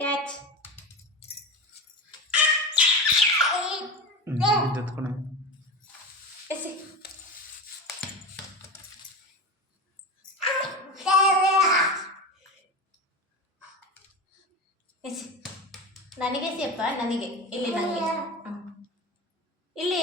Catch. ಎತ್ಕೊಣ AC. AC. ನನಗೆ ಸಿಯಪ್ಪ, ನನಗೆ ಇಲ್ಲಿ, ನನಗೆ ಇಲ್ಲಿ.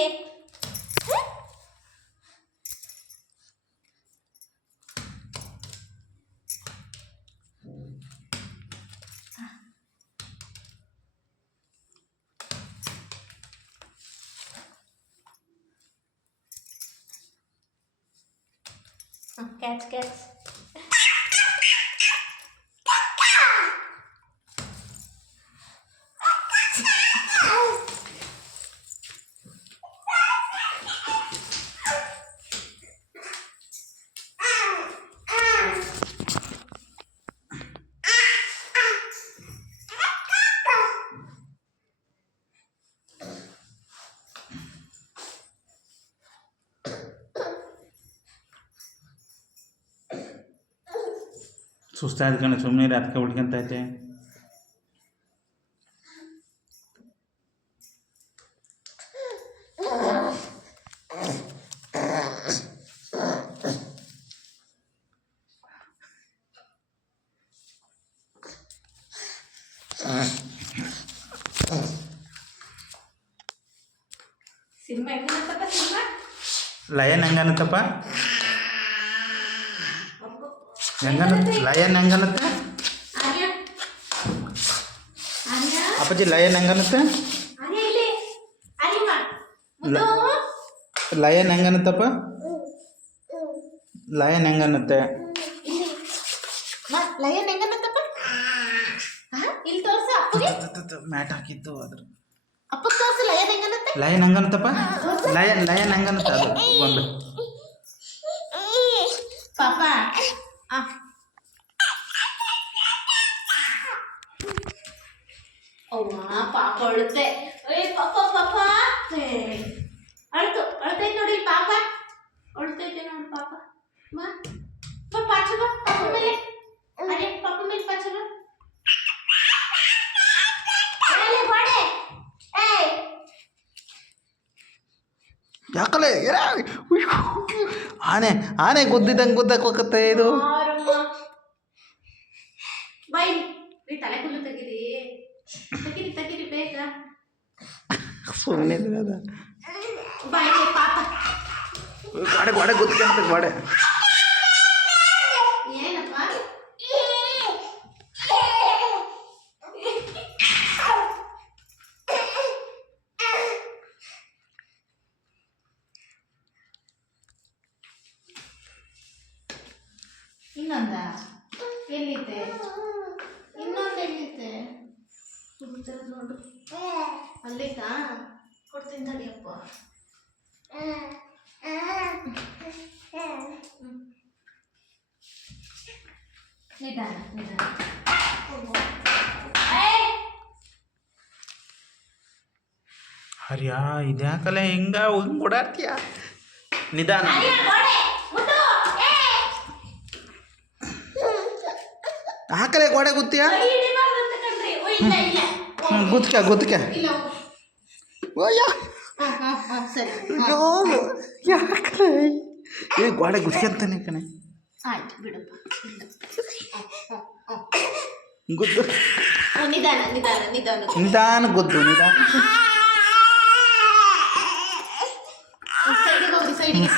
Catch catch. ಸುಸ್ತಾದ ಕಣೆ, ಸುಮ್ಮನೆ ಅದಕ್ಕೆ ಉಳ್ಕೊಂತೈತೆ. ಸಿನಿಮಾ ಹೆಂಗಂತಪ್ಪ? ಸಿನಿಮಾ ಲಯನ್ ಹೆಂಗನತ್ತಪ್ಪ? ಲಯನ್ ಹೆಂಗನತ್ತೆ ಅಪ್ಪಾಜಿ? ಲಯನ್ ಹೆಂಗನತ್ತೆ? ಲಯನ್ ಹೆಂಗನತ್ತಪ್ಪ? ಲಯನ್ ಹೆಂಗನತ್ತೆ? ಲಯನ್ ಹೆಂಗನ್ನತ್ತಪ್ಪ? ಇಲ್ಲಿ ತೋರ್ಸ ಅಪ್ಪಗೆ. ಮ್ಯಾಟ್ ಹಾಕಿದ್ದು ಅದ್ರ ಅಪ್ಪ ತೋರ್ಸ. ಲಯನ್ ಹೆಂಗನ್ನತ್ತೆ? ಲಯನ್ ಹೆಂಗನತ್ತಪ್ಪ? ಲಯನ್ ಹೆಂಗನತ್ತ? ಅದು ಗೊಂಬೆ ಪಾಪ. ಅವ್ವ ಪಾಪ ಅಳುತ್ತೆ. ಪಾಪ ಪಾಪ ಅಳ್ತೈತೆ ನೋಡಿ ಪಾಪ. ಅಳ್ತೈತೆ ನೋಡಿ ಪಾಪ. ಪಾಚ ಪಾಪ ಮೇಲೆ. ಅರೆ ಪಾಪ ಮೇಲೆ ಪಾಚ ಯಾಕಲೆ ಆನೆ ಆನೆ ಗುದ್ದಿದಂಗೆ ಗುದ್ದಕ್ಕೆ ಹೋಗತ್ತೆ ಇದು. ಬೈ ತಲೆ ಕೂದಲು ತೆಗೀರಿ, ತೆಗೀರಿ ತೆಗೀರಿ ಬೇಗ. ಸುಮ್ಮನೆ ಬಾಯ್ ಪಾಪ. ಗಾಡೆ ಗಾಡೆ ಗುದ್ದಿದಂತೆ ಗಾಡೆ. ಏನಪ್ಪ? ಇನ್ನೊಂದ ಎಲ್ಲಿದೆ? ಇನ್ನೊಂದು ಎಲ್ಲಿದೆ? ನೋಡು ಅಲ್ಲಿದಾ? ಕೊಡ್ತೀನಿ ತಡಿಯಪ್ಪ. ನಿಧಾನ ನಿಧಾನ. ಹರಿಯಾ ಇದ್ಯಾಕಲೆ ಹಿಂಗ ಓಡಾಡ್ತೀಯ? ನಿಧಾನ. ಹಾಕಲೆ ಗೋಡೆ ಗುತ್ತಿಯ? ಗುತ್ಕ ಗುತ್ಕ. ಯಾಕಲೆ ಈ ಗೋಡೆ ಗುತ್ಕಂತಾನೆ ಕಣೆ. ಆಯ್ತು ಬಿಡಪ್ಪ. ಗುದ್ದು. ನಿಧಾನ ನಿಧಾನ ನಿಧಾನ ನಿಧಾನ ಗುದ್ದು ನಿಧಾನ. ಸೈಡಿಗೆ ಹೋಗಿ ಸೈಡಿಗೆ.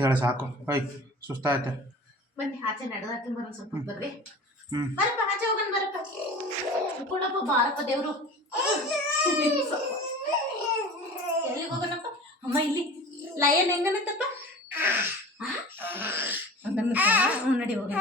ಹೇಳ ಸಾಕು. ಓಯ್ ಸುಸ್ತಾಯ್ತೆ. ಬನ್ನಿ ಆಚೆ ನಡೆದಾಕಿ ಬರೋಣ ಸ್ವಲ್ಪ ಬರ್ರಿ. ಬರಪ್ಪ ಆಚೆ ಹೋಗೋಣ ಬರಪ್ಪ. ಕೊಡಪ್ಪ ಬಾರಪ್ಪ ದೇವ್ರು. ಎಲ್ಲಿಗೆ ಹೋಗೋಣಪ್ಪ? ಅಮ್ಮ ಇಲ್ಲಿ ಲಯನ್ ಹೆಂಗನತ್ತಪ್ಪ? ನಡಿ ಹೋಗಿ